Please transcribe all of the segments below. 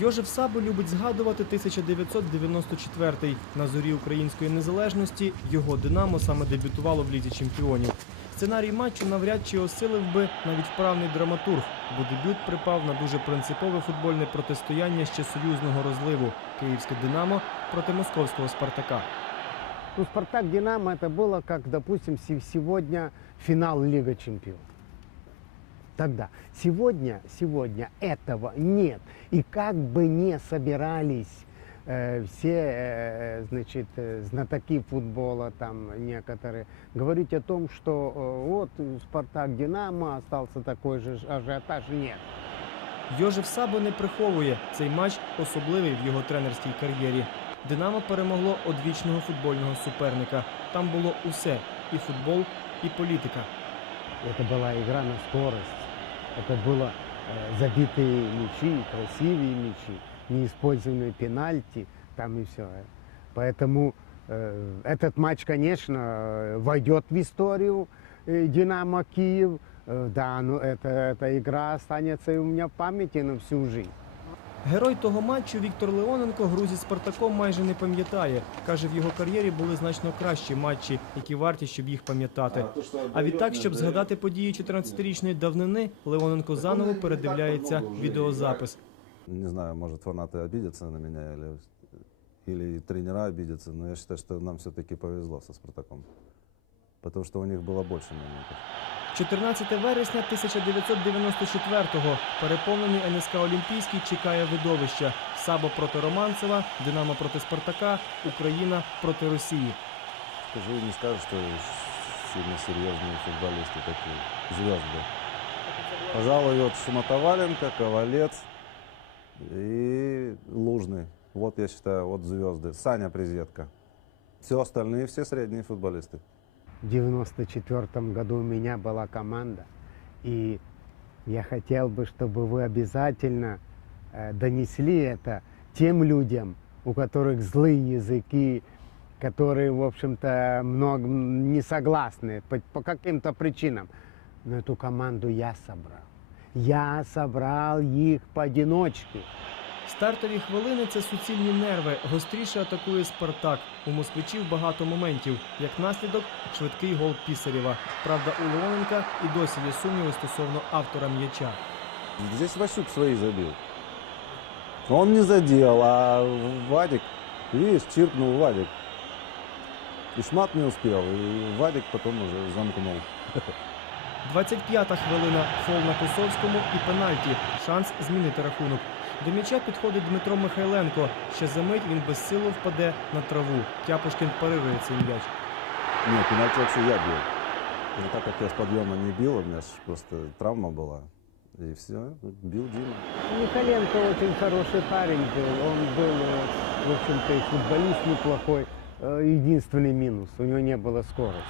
Йожеф Сабо любить згадувати 1994-й. На зорі української незалежності його Динамо саме дебютувало в лізі чемпіонів. Сценарій матчу навряд чи осилив би навіть вправний драматург, бо дебют припав на дуже принципове футбольне протистояння ще союзного розливу Київське Динамо проти московського Спартака. Ну, Спартак Динамо это было, как, допустим, се- сегодня финал Лига Чемпионов Тогда. Сегодня, сегодня этого нет. И как бы не собирались э, все, э, значит, э, знатоки футбола, там некоторые, говорить о том, что э, вот Спартак Динамо остался такой же ажиотаж, нет. Йожеф Сабо не приховує цей матч особливий в його тренерській кар'єрі. Динамо перемогло одвічного футбольного суперника. Там було усе: і футбол, і політика. Это была игра на скорость. Это было э, забитые мячи, красивые мячи, неиспользованные пенальти, там и все. Поэтому э, этот матч, конечно, э, войдет в историю Динамо Киев. Да, но это, эта игра останется у меня в памяти на всю жизнь. Герой того матчу Віктор Леоненко гру зі Спартаком майже не пам'ятає. Каже, в його кар'єрі були значно кращі матчі, які варті, щоб їх пам'ятати. А відтак, щоб згадати події 14-річної давнини, Леоненко заново передивляється відеозапис. Не знаю, может, фанаты обидятся на или, или тренера обидятся, но я считаю, что нам все-таки повезло со «Спартаком». Потому что у них было больше моментов. 14 вересня 1994-го переповнений НСК Олімпійський чекає видовища. Сабо проти Романцева, Динамо проти Спартака, Україна проти Росії. Скажи, не скажешь, что сильно серьезные футболисты такие, звезды. Пожалуй, вот Шумотоваленко, Ковалец и Лужный. Вот, я считаю, вот звезды. Саня Презетка. Все остальные, все средние футболисты. В 94 году у меня была команда, и я хотел бы, чтобы вы обязательно э, донесли это тем людям, у которых злые языки, которые, в общем-то, много не согласны по, по каким-то причинам. Но эту команду я собрал. Я собрал их поодиночке. Стартові хвилини це суцільні нерви. Гостріше атакує Спартак. У москвичів багато моментів. Як наслідок, швидкий гол Пісарєва. Правда, у Леоненка і досі є сумніви стосовно автора м'яча. Здесь Васюк свои забил. Он не задел, а Вадик, видишь, чиркнул Вадик. И Шмат не успел, и Вадик потом уже замкнул. 25-та хвилина. Фол на Косовському і пенальті. Шанс змінити рахунок. До м'яча підходить Дмитро Михайленко. Ще за мить він безсило впаде на траву. Тяпушкін парирує цей м'яч. Нет, пенальти вообще я бил. Но так как я с подъема не бил, у меня ж просто травма была. И все, бил Дима. Михаленко очень хороший парень был. Он был, э, в общем-то, и футболист неплохой. Э, Единственный минус, у него не было скорости.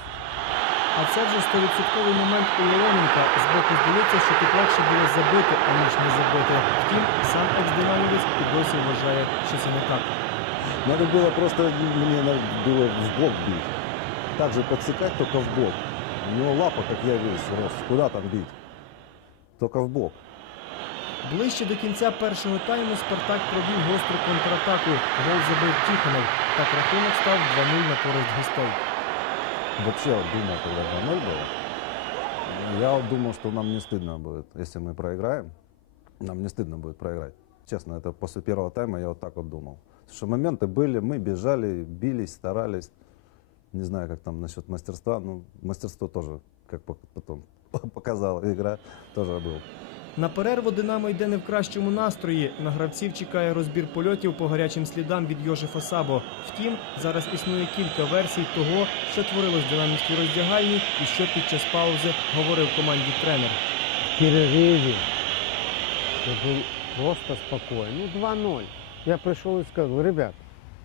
А це вже 100% момент у Леоненка. Збоку здається, що тут легше було забити, аніж не забити. Втім, сам екс-динамівець і досі вважає, що це не так. Надо было просто, мне надо было в бок бить. Так же подсекать, только в бок. У него лапа, как я весь рос. Куда там бить? Только в бок. Ближче до кінця першого тайму Спартак провів гостру контратаку. Гол забив Тихонов. Так рахунок став 2-0 на користь гостей. Вообще думал, когда 2-0 было, я думал, что нам не стыдно будет, если мы проиграем. Нам не стыдно будет проиграть. Честно, это после первого тайма я вот так вот думал. Потому что моменты были, мы бежали, бились, старались. Не знаю, как там насчет мастерства. Ну, мастерство тоже, как потом показала игра, тоже был. На перерву Динамо йде не в кращому настрої. На гравців чекає розбір польотів по гарячим слідам від Йожефа Сабо. Втім, зараз існує кілька версій того, що творилось в динамівській роздягальні і що під час паузи говорив команді тренер. В перерыве я был просто спокоен. Ну, 2-0. Я пришел и сказал, ребят,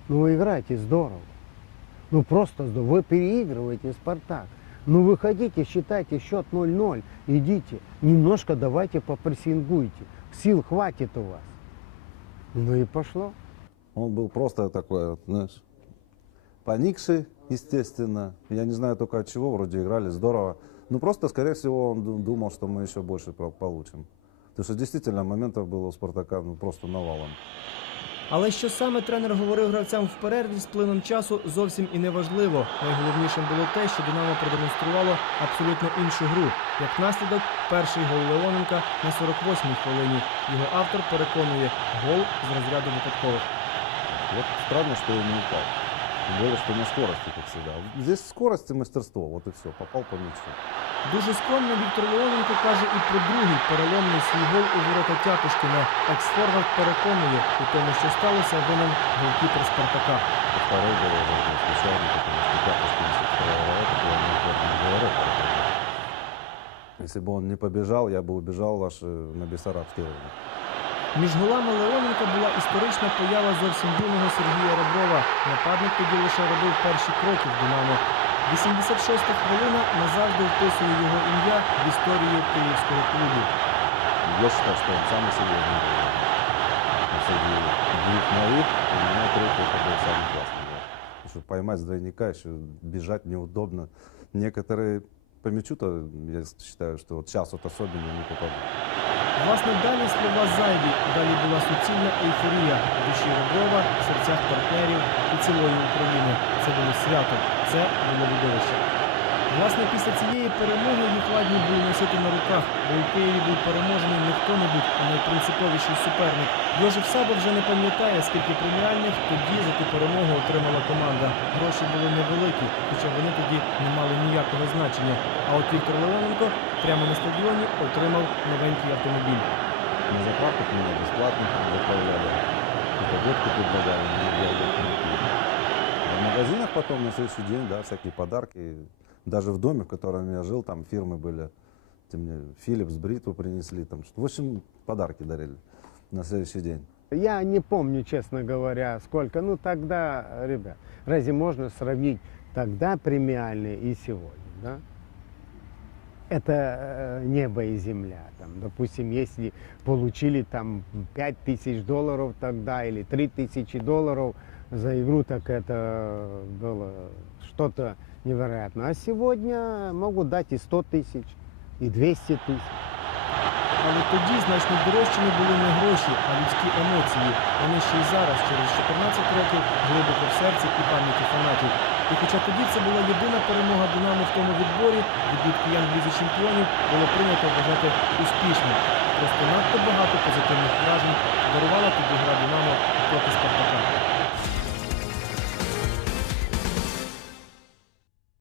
ну вы играете здорово. Ну просто здорово. Вы переигрываете Спартак. Ну выходите, считайте счет 0-0. Идите. Немножко давайте попрессингуйте. Сил хватит у вас. Ну и пошло. Он был просто такой, знаешь, поникший, естественно. Я не знаю только от чего, вроде играли здорово. Ну, просто, скорее всего, он ду- думал, что мы еще больше получим. Потому что действительно моментов было у Спартака ну, просто навалом. Але що саме тренер говорив гравцям в перерві з плином часу зовсім і не важливо. Найголовнішим було те, що Динамо продемонструвало абсолютно іншу гру. Як наслідок, перший гол Леоненка на 48-й хвилині. Його автор переконує гол з розряду випадкових. От странно, що він не упал. Тем более, что на скорости, как всегда. Здесь скорость и мастерство, вот и все. Попал по мячу. Дуже скромно Віктор Леоненко каже і про другий переломний свій гол у ворота Тяпушкіна. Екс-форвард переконує у тому, що сталося винен голкіпер Спартака. И второй гол уже был случайно, потому что Пятушкин с второго ворота был не упорный говорок. Если бы он не побежал, я бы убежал аж э, на Бессарабский рынок. Між голами Леоненка була історична поява зовсім юного Сергія Реброва. Нападник тоді лише робив перші кроки в Динамо. 86-та хвилина назавжди вписує його ім'я в історію київського клубу. Я считаю, что он самый серьезный был. Среди двух новых, у меня третий это был самый классный гол. Потому что поймать с двойника, еще бежать неудобно. Некоторые по мячу-то, я считаю, что вот сейчас вот особенно не попадут. Власне, далі слова зайві. Далі була суцільна ейфорія в душі Рогова, серцях партнерів і цілої України. Це було свято, це було видовище. Власне, після цієї перемоги їх ладні були носити на руках, бо у Києві був переможений не хто-небудь, а найпринциповіший суперник. Йожев Саба вже не пам'ятає, скільки преміальних тоді за ту перемогу отримала команда. Гроші були невеликі, хоча вони тоді не мали ніякого значення. А от Віктор Леоненко прямо на стадіоні отримав новенький автомобіль. На заправку меня бесплатно заправляли. Водку предлагали, в магазинах потом на следующий день, да, всякие подарки. Даже в доме, в котором я жил, там фирмы были. Те мне Philips бритву принесли. Там, в общем, подарки дарили на следующий день. Я не помню, честно говоря, сколько. Ну тогда, ребят, разве можно сравнить тогда премиальные и сегодня, да? Это э, небо и земля. Там, допустим, если получили там 5 тысяч долларов тогда или 3 тысячи долларов за игру, так это было что-то невероятное. А сегодня могут дать и 100 тысяч, и 200 тысяч. Але тоді значно дорожчими були не гроші, а людські емоції. Вони ще й зараз, через 14 років, глибоко в серці і пам'яті фанатів. І хоча тоді це була єдина перемога Динамо в тому відборі, дебют киян в чемпіонів було прийнято вважати успішним. Просто надто багато позитивних вражень дарувала тоді гра Динамо проти Спартака.